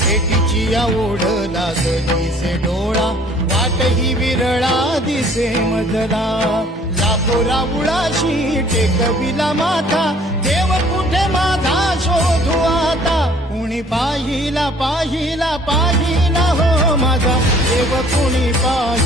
भेटीची ओढ लागलीसे डोळा, वाट ही विरळा दिसे मजला. लाखो राऊळाशी टेकविला माथा, देव कुठे माझा शोधू आता. कुणी पाहिला पाहिला पाहिला हो माझा देव, कुणी पाहिला.